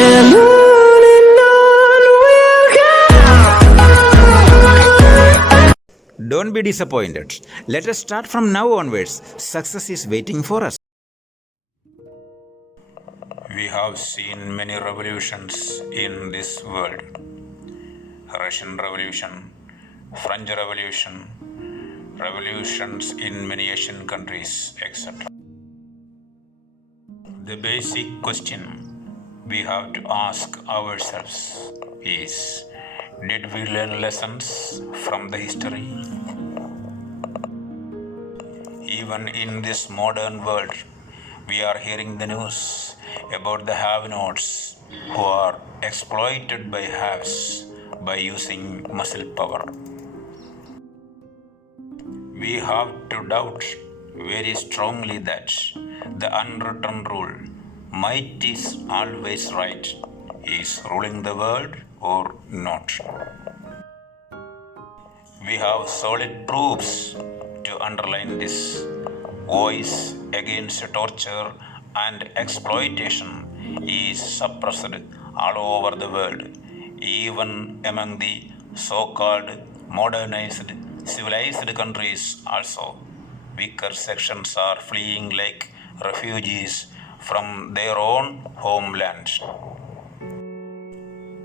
and on we'll go. Don't be disappointed. Let us start from now onwards. Success is waiting for us. We have seen many revolutions in this world. Russian Revolution, French Revolution, revolutions in many Asian countries, etc. The basic question we have to ask ourselves is, did we learn lessons from the history? Even in this modern world, we are hearing the news about the have-nots who are exploited by haves by using muscle power. We have to doubt very strongly that the unwritten rule, might is always right, is ruling the world or not. We have solid proofs to underline this. Voice against torture and exploitation is suppressed all over the world, even among the so-called modernized, civilized countries also. Weaker sections are fleeing like refugees from their own homeland.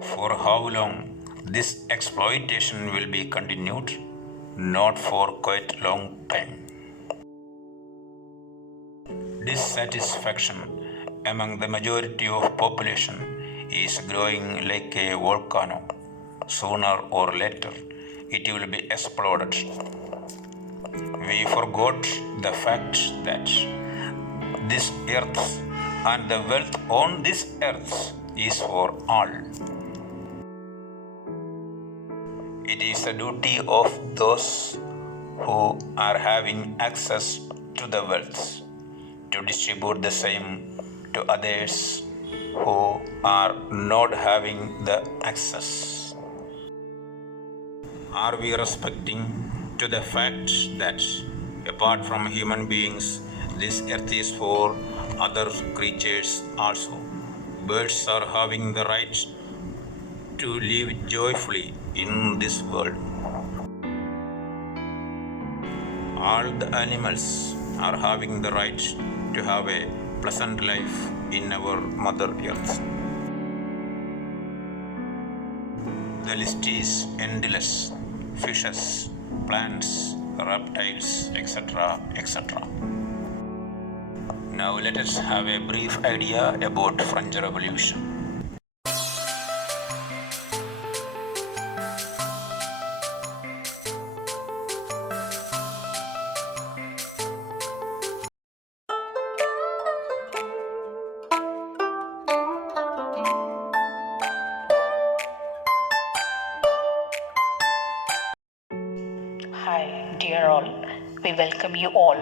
For how long this exploitation will be continued? Not for quite a long time. Dissatisfaction among the majority of population is growing like a volcano. Sooner or later, it will be exploded. We forgot the fact that this earth and the wealth on this earth is for all. It is the duty of those who are having access to the wealth to distribute the same to others who are not having the access. Are we respecting to the fact that apart from human beings, this earth is for other creatures also? Birds are having the right to live joyfully in this world. All the animals are having the right to have a pleasant life in our Mother Earth. The list is endless. Fishes, plants, reptiles, etc., etc. Now let us have a brief idea about French Revolution. Hi, dear all. We welcome you all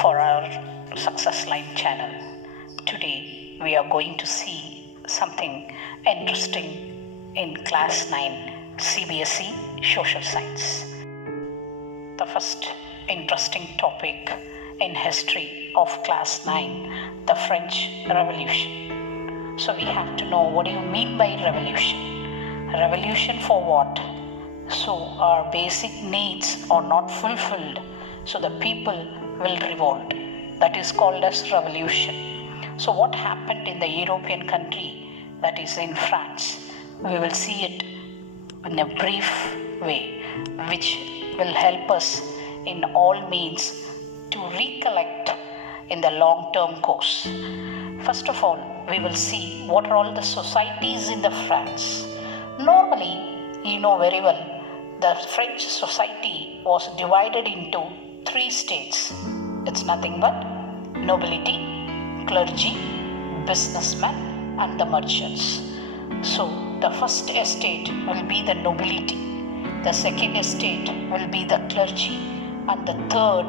for our Success Line channel. Today, we are going to see something interesting in Class 9 CBSE Social Science. The first interesting topic in history of Class 9, the French Revolution. So we have to know, what do you mean by revolution? Revolution for what? So our basic needs are not fulfilled, so the people will revolt. That is called as revolution. So what happened in the European country, that is in France? We will see it in a brief way, which will help us in all means to recollect in the long-term course. First of all, we will see what are all the societies in the France. Normally, you know very well, the French society was divided into 3 states. It's nothing but nobility, clergy, businessmen, and the merchants. So the first estate will be the nobility, the second estate will be the clergy, and the third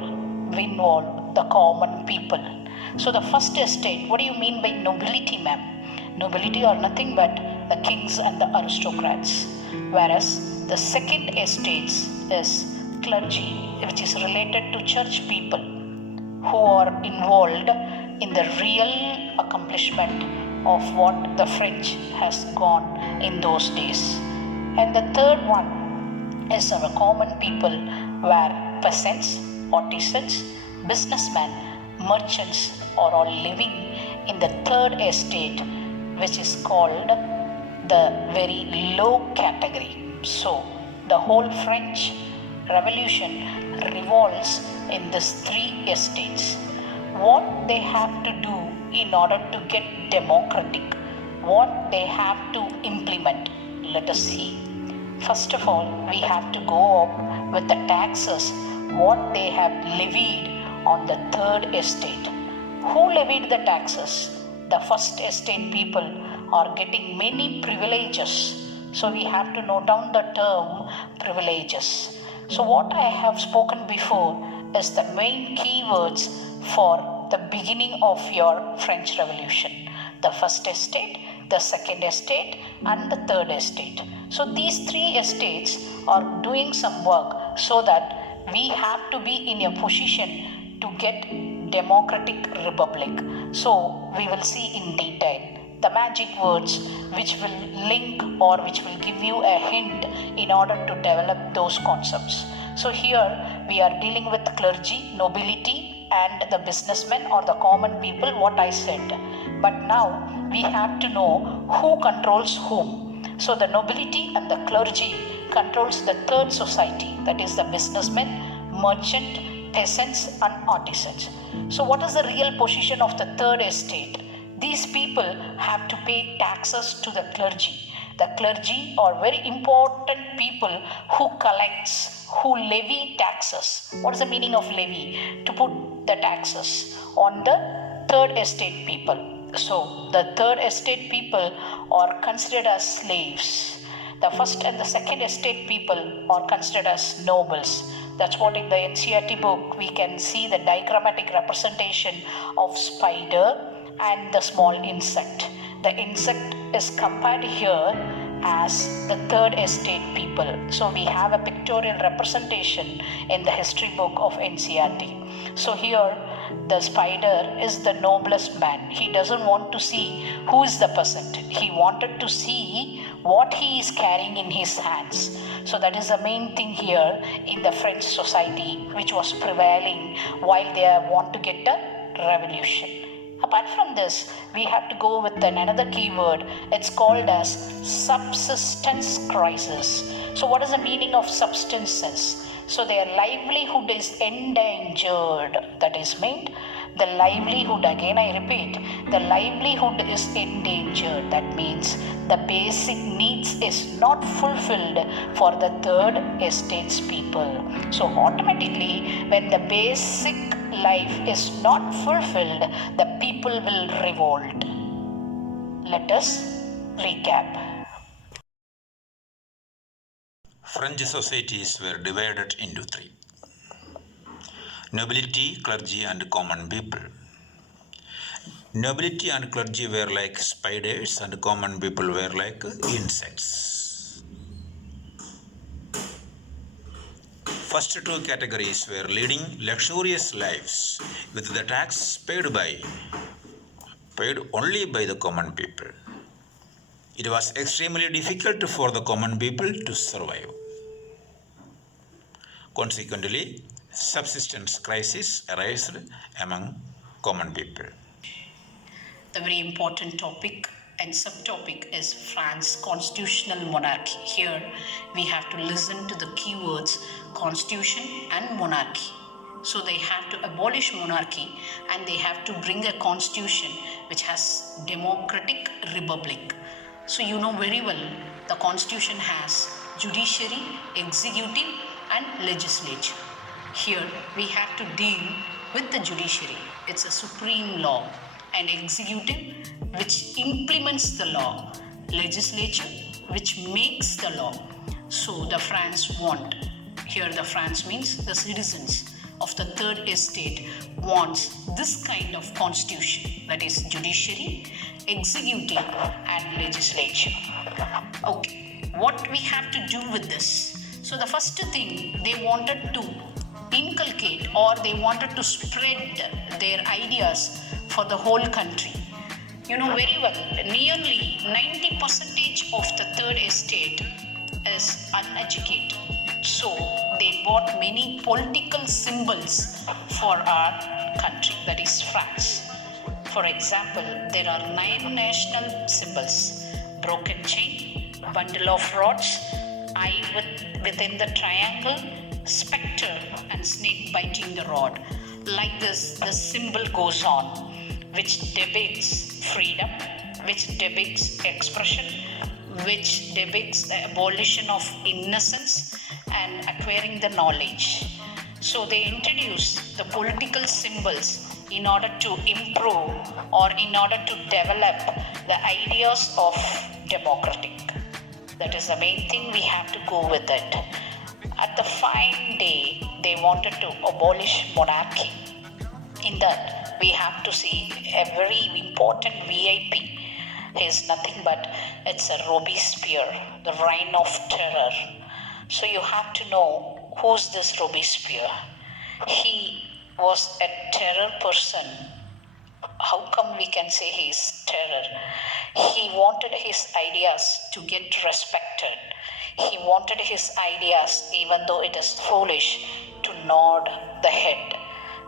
will involve the common people. So the first estate, what do you mean by nobility, ma'am? Nobility are nothing but the kings and the aristocrats, whereas the second estate is clergy, which is related to church people who are involved in the real accomplishment of what the French has gone in those days. And the third one is our common people, where peasants, artisans, businessmen, merchants are all living in the third estate, which is called the very low category. So the whole French Revolution revolves in these three estates. What they have to do in order to get democratic, what they have to implement, let us see. First of all, we have to go up with the taxes, what they have levied on the third estate. Who levied the taxes? The first estate people are getting many privileges. So we have to note down the term privileges. So what I have spoken before is the main keywords for the beginning of your French Revolution. The first estate, the second estate, and the third estate. So these three estates are doing some work so that we have to be in a position to get democratic republic. So we will see in detail the magic words which will link or which will give you a hint in order to develop those concepts. So here we are dealing with clergy, nobility, and the businessmen or the common people, what I said. But now we have to know who controls whom. So the nobility and the clergy controls the third society, that is the businessmen, merchant, peasants, and artisans. So what is the real position of the third estate? These people have to pay taxes to the clergy. The clergy are very important people who collects, who levy taxes. What is the meaning of levy? To put the taxes on the third estate people. So the third estate people are considered as slaves. The first and the second estate people are considered as nobles. That's what in the NCERT book we can see the diagrammatic representation of spider and the small insect. The insect is compared here as the third estate people. So we have a pictorial representation in the history book of NCERT. So here the spider is the noblest man. He doesn't want to see who is the peasant. He wanted to see what he is carrying in his hands. So that is the main thing here in the French society which was prevailing while they want to get the revolution. Apart from this, we have to go with another keyword. It's called as subsistence crisis. So what is the meaning of subsistence? So their livelihood is endangered. That is meant the livelihood, again I repeat, the livelihood is endangered. That means the basic needs is not fulfilled for the third estate's people. So automatically when the basic life is not fulfilled, the people will revolt. Let us recap. French societies were divided into three: nobility, clergy, and common people. Nobility and clergy were like spiders, and common people were like insects. First two categories were leading luxurious lives with the tax paid only by the common people. It was extremely difficult for the common people to survive. Consequently, subsistence crisis arose among common people. The very important topic and subtopic is France constitutional monarchy. Here we have to listen to the keywords constitution and monarchy. So they have to abolish monarchy and they have to bring a constitution which has democratic republic. So you know very well the constitution has judiciary, executive, and legislature. Here we have to deal with the judiciary. It's a supreme law. And executive which implements the law. Legislature which makes the law. So the France want, here the France means the citizens of the third estate wants this kind of constitution, that is judiciary, executive, and legislature. Okay, what we have to do with this? So the first thing they wanted to inculcate or they wanted to spread their ideas for the whole country. You know very well, nearly 90% of the third estate is uneducated. So they bought many political symbols for our country, that is France. For example, there are 9 national symbols: broken chain, bundle of rods, eye within the triangle, spectre, and snake biting the rod. Like this, the symbol goes on, which depicts freedom, which depicts expression, which depicts the abolition of innocence and acquiring the knowledge. So they introduced the political symbols in order to improve or in order to develop the ideas of democratic. That is the main thing, we have to go with it. At the fine day, they wanted to abolish monarchy. In that, we have to see a very important VIP. He is nothing but it's a Robespierre, the reign of terror. So you have to know who's this Robespierre. He was a terror person. How come we can say he is terror? He wanted his ideas to get respected. He wanted his ideas, even though it is foolish, to nod the head.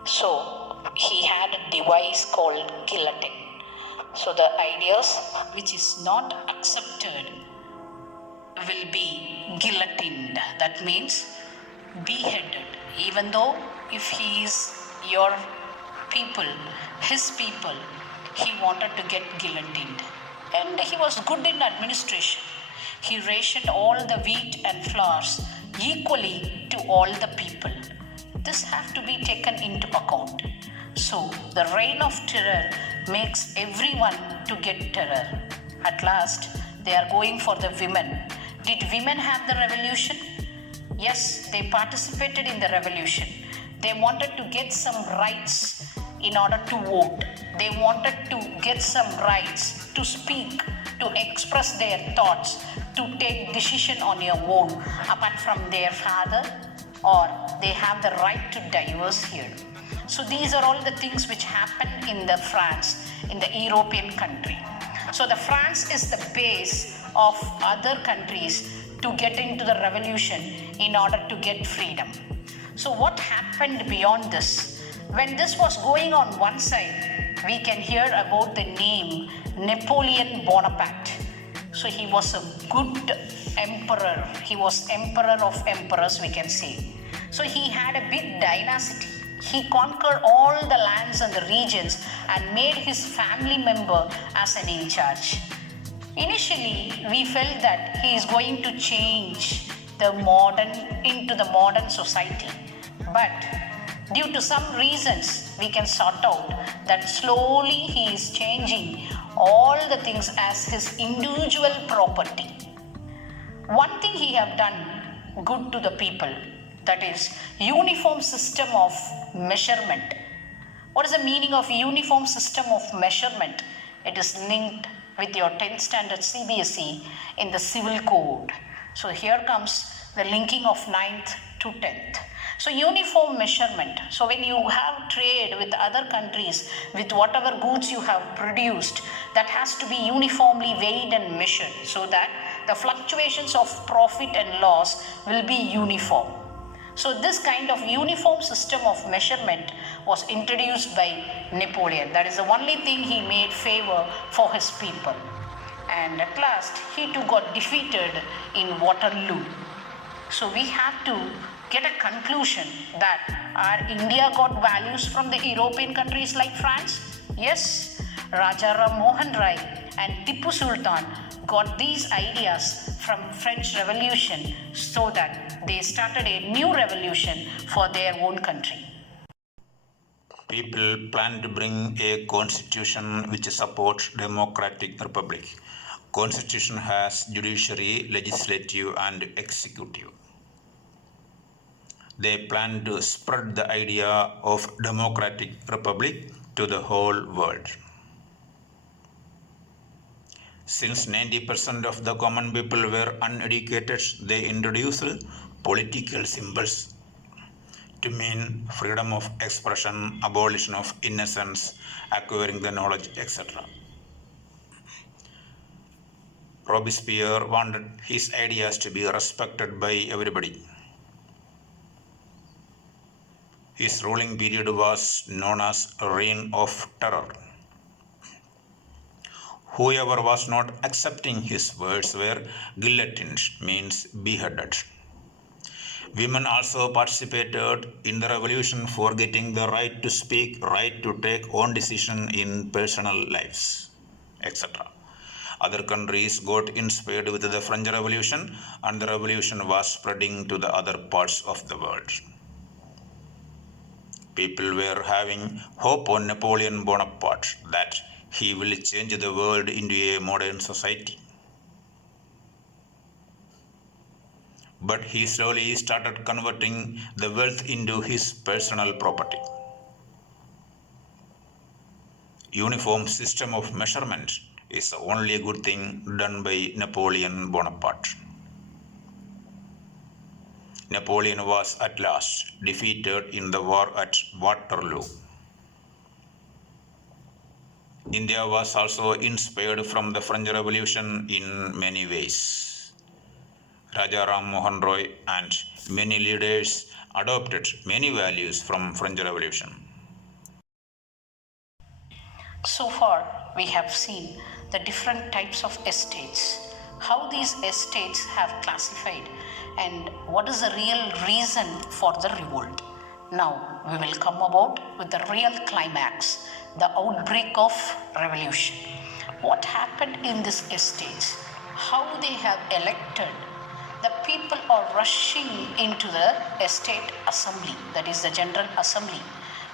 So he had a device called guillotine. So the ideas which is not accepted will be guillotined. That means beheaded. Even though if he is your people, his people, he wanted to get guillotined. And he was good in administration. He rationed all the wheat and flours equally to all the people. This have to be taken into account. So the reign of terror makes everyone to get terror. At last, they are going for the women. Did women have the revolution? Yes, they participated in the revolution. They wanted to get some rights in order to vote. They wanted to get some rights to speak, to express their thoughts, to take decision on your own apart from their father, or they have the right to divorce here. So these are all the things which happened in the France, in the European country. So the France is the base of other countries to get into the revolution in order to get freedom. So what happened beyond this? When this was going on one side, we can hear about the name Napoleon Bonaparte. So he was a good emperor. He was emperor of emperors, we can say. So he had a big dynasty. He conquered all the lands and the regions and made his family member as an in charge. Initially, we felt that he is going to change into the modern society. But due to some reasons, we can sort out that slowly he is changing all the things as his individual property. One thing he have done good to the people, that is uniform system of measurement. What is the meaning of uniform system of measurement? It is linked with your 10th standard CBSE in the civil code. So here comes the linking of 9th to 10th. So uniform measurement. So when you have trade with other countries, with whatever goods you have produced, that has to be uniformly weighed and measured so that the fluctuations of profit and loss will be uniform. So this kind of uniform system of measurement was introduced by Napoleon. That is the only thing he made favor for his people. And at last, he too got defeated in Waterloo. So we have to get a conclusion that our India got values from the European countries like France? Yes, Raja Ram Mohan Rai and Tipu Sultan got these ideas from French Revolution so that they started a new revolution for their own country. People plan to bring a constitution which supports democratic republic. Constitution has judiciary, legislative and executive. They plan to spread the idea of democratic republic to the whole world. Since 90% of the common people were uneducated, they introduced political symbols to mean freedom of expression, abolition of innocence, acquiring the knowledge, etc. Robespierre wanted his ideas to be respected by everybody. His ruling period was known as Reign of Terror. Whoever was not accepting his words were guillotined, means beheaded. Women also participated in the revolution for getting the right to speak, right to take own decision in personal lives, etc. Other countries got inspired with the French Revolution, and the revolution was spreading to the other parts of the world. People were having hope on Napoleon Bonaparte that he will change the world into a modern society. But he slowly started converting the wealth into his personal property. Uniform system of measurement is the only good thing done by Napoleon Bonaparte. Napoleon was at last defeated in the war at Waterloo. India was also inspired from the French Revolution in many ways. Raja Ram Mohan Roy and many leaders adopted many values from French Revolution. So far, we have seen the different types of estates, how these estates have classified, and what is the real reason for the revolt. Now, we will come about with the real climax, the outbreak of revolution. What happened in these estates, how they have elected. The people are rushing into the estate assembly, that is the general assembly,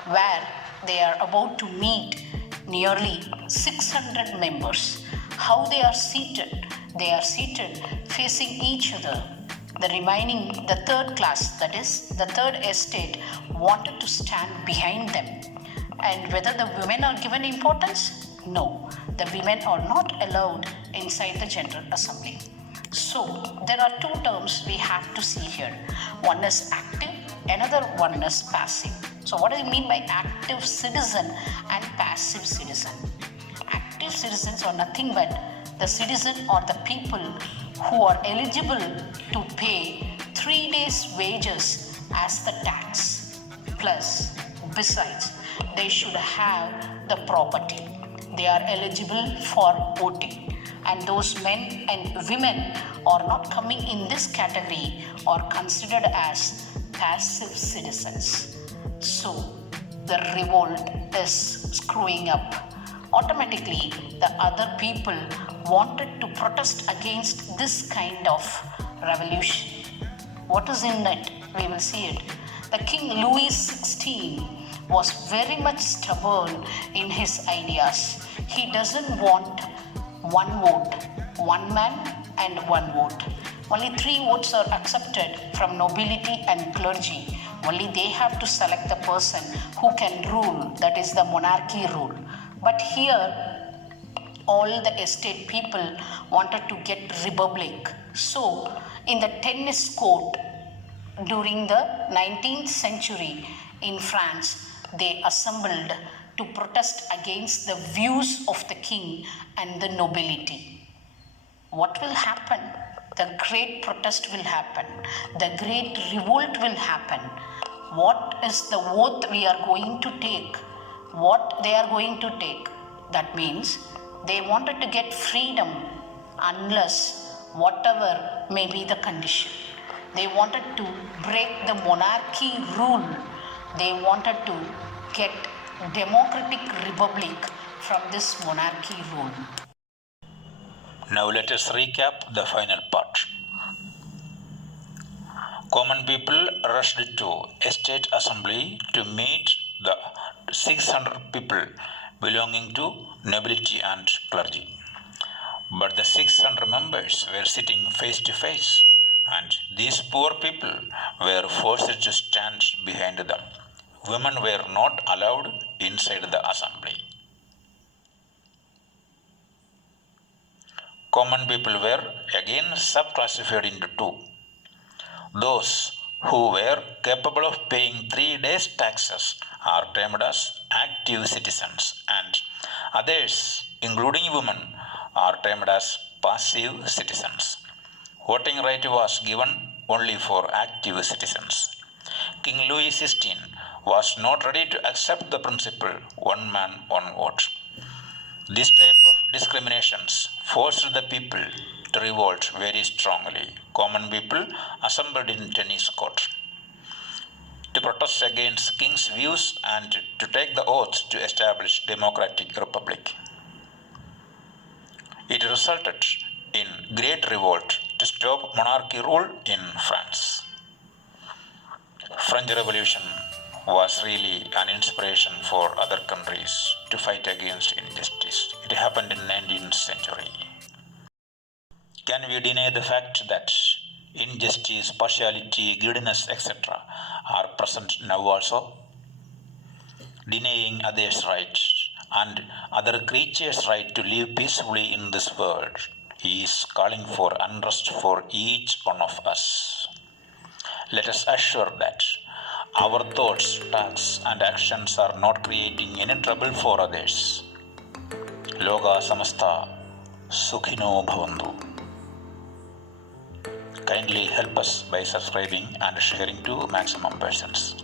where they are about to meet nearly 600 members. How they are seated? They are seated facing each other. The remaining, the third class, that is the third estate, wanted to stand behind them. And whether the women are given importance? No, the women are not allowed inside the general assembly. So there are two terms we have to see here. One is active, another one is passive. So what do you mean by active citizen and passive citizen? Active citizens are nothing but the citizen or the people who are eligible to pay 3 days' wages as the tax. Plus, besides, they should have the property. They are eligible for voting. And those men and women are not coming in this category or considered as passive citizens. So the revolt is screwing up. Automatically, the other people wanted to protest against this kind of revolution. What is in it? We will see it. The King Louis XVI was very much stubborn in his ideas. He doesn't want one vote, one man and one vote. Only 3 votes are accepted from nobility and clergy. Only they have to select the person who can rule, that is the monarchy rule. But here, all the estate people wanted to get republic. So, in the tennis court during the 19th century in France, they assembled to protest against the views of the king and the nobility. What will happen? The great protest will happen. The great revolt will happen. What is the oath we are going to take? What they are going to take? That means they wanted to get freedom unless whatever may be the condition. They wanted to break the monarchy rule. They wanted to get democratic republic from this monarchy rule. Now let us recap the final part. Common people rushed to estate assembly to meet the 600 people belonging to nobility and clergy. But the 600 members were sitting face to face, and these poor people were forced to stand behind them. Women were not allowed inside the assembly. Common people were again subclassified into 2. Those who were capable of paying 3 days' taxes are termed as active citizens, and others, including women, are termed as passive citizens. Voting right was given only for active citizens. King Louis XVI was not ready to accept the principle one man, one vote. This type of discriminations forced the people to revolt very strongly. Common people assembled in tennis court to protest against king's views and to take the oath to establish democratic republic. It resulted in Great Revolt to stop monarchy rule in France. French Revolution was really an inspiration for other countries to fight against injustice. It happened in 19th century. Can we deny the fact that injustice, partiality, greediness, etc. are present now also? Denying others' rights and other creatures' right to live peacefully in this world is calling for unrest for each one of us. Let us assure that our thoughts, talks, and actions are not creating any trouble for others. Loka samasta sukhino bhavantu. Kindly help us by subscribing and sharing to maximum persons.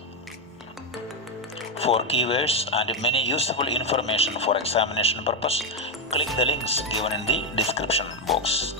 For keywords and many useful information for examination purpose, click the links given in the description box.